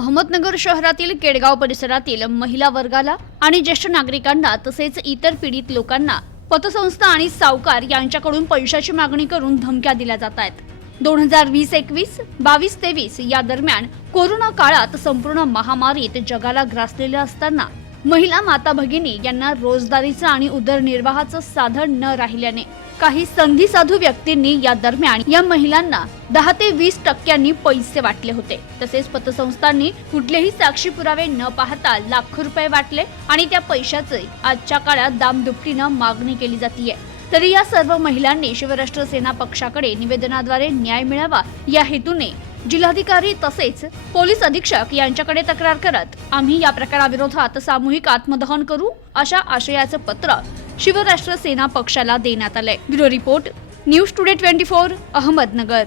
अहमदनगर शहरातील केडगाव परिसरातील महिला वर्गाला आणि ज्येष्ठ नागरिकांना तसेच इतर पीडित लोकांना पतसंस्था आणि सावकार यांच्याकडून पैशाची मागणी करून धमक्या दिल्या जात आहेत. दोन हजार वीस एकवीस बावीस तेवीस या दरम्यान कोरोना काळात संपूर्ण महामारीत जगाला ग्रासलेले असताना महिला माता भगिनी यांना रोजगारीचं आणि उदरनिर्वाहाचं साधन न राहिल्याने काही संधी साधू व्यक्तींनी या दरम्यान या महिलांना दहा ते वीस टक्क्यांनी पैसे वाटले होते. तसेच पतसंस्थांनी कुठलेही साक्षी पुरावे न पाहता लाखो रुपये वाटले आणि त्या पैशाचे आजच्या काळात दामदुपटीनं मागणी केली जातीये. तरी या सर्व महिलांनी शिवराष्ट्र सेना पक्षाकडे निवेदनाद्वारे न्याय मिळावा या हेतूने जिल्हाधिकारी तसेच पोलीस अधीक्षक यांच्याकडे तक्रार करत आम्ही या प्रकाराविरोधात सामूहिक आत्मदहन करू अशा आशयाचं पत्र शिवराष्ट्र सेना पक्षाला देण्यात आलंय. Bureau report news today twenty four Ahmednagar.